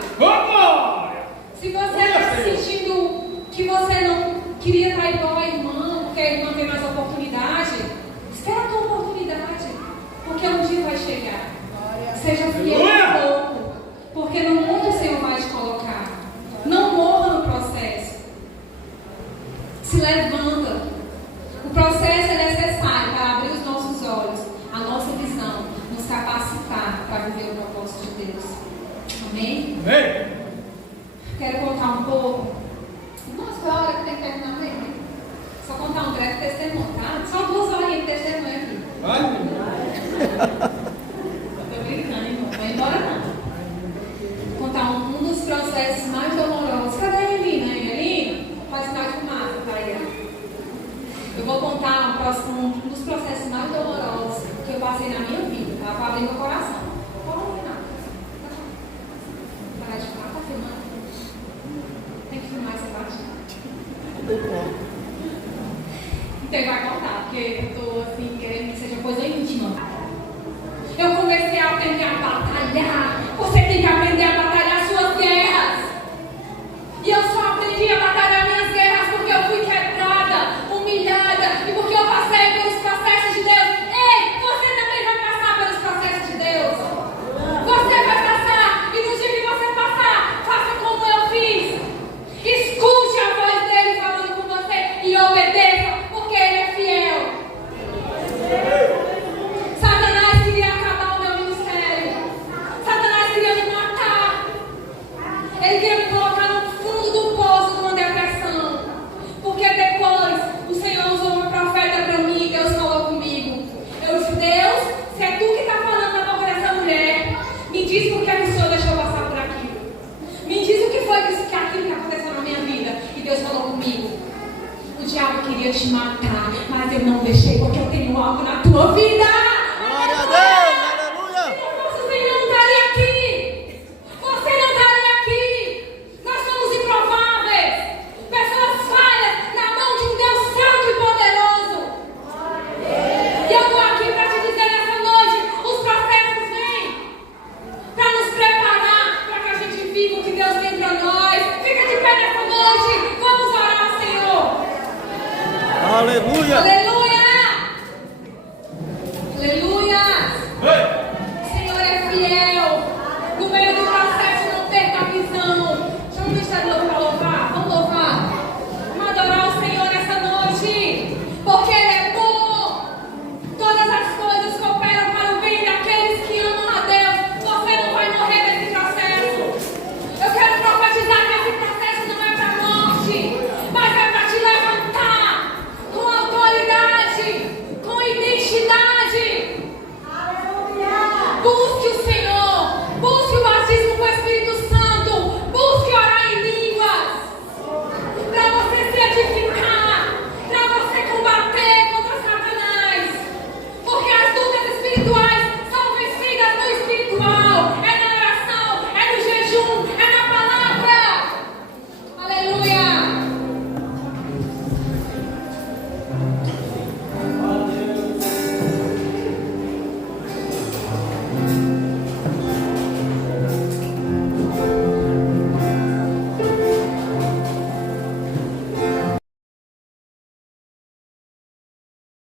Se você está se sentindo que você não queria estar igual a irmã, porque a irmã tem mais oportunidade, espera a tua oportunidade, porque um dia vai chegar. Seja fiel um pouco, porque no mundo o Senhor vai te colocar. Não morra no processo. Se levanta. O processo é necessário para abrir os nossos olhos, a nossa visão, nos capacitar para viver o propósito de Deus. Amém? Amém. Quero contar um pouco. Nossa, qual a hora que tem que terminar mesmo? Só contar um breve testemunho, tá? Só 2 horinhas de testemunho aqui. Vai, Tô brincando, irmão. Não vai embora não. Vou contar um dos processos mais dolorosos. Cadê a Elina? Elina? Faz sinal de fumaça pra ela. Eu vou contar um dos processos mais dolorosos que eu passei na minha vida. Ela vai abrir meu coração. Pode, Renato. Parar de falar, tá filmando? Tem que filmar essa parte. Então ele vai contar, porque eu tô assim, querendo que seja coisa íntima. Eu comecei a aprender a batalhar. Você tem que aprender a batalhar suas guerras. E eu só aprendi a batalhar minhas guerras porque eu fui quebrada, humilhada, e porque eu passei pelos processos de Deus. Ei, você também vai passar pelos processos de Deus. Você vai passar, e no dia que você passar, faça como eu fiz. Escute a voz dele falando com você e obedeça, porque ele é fiel. Satanás queria acabar o meu ministério. Satanás queria me matar. queria te matar, mas eu não deixei porque eu tenho algo na tua vida.